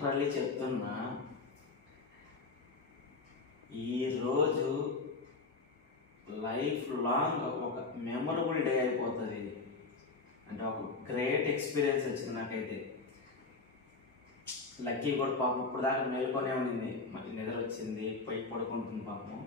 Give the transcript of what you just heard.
Literally చెప్తున్నా, ఈరోజు life long ఒక మెమొరబుల్ డే అయిపోతుంది. ఇది అంటే ఒక గ్రేట్ ఎక్స్పీరియన్స్ వచ్చింది నాకైతే. లక్కీ కూడా పాపం ఇప్పుడు దాకా మేలుకొనే ఉండింది, మళ్ళీ నిద్ర వచ్చింది, పోయి పడుకుంటుంది పాపం.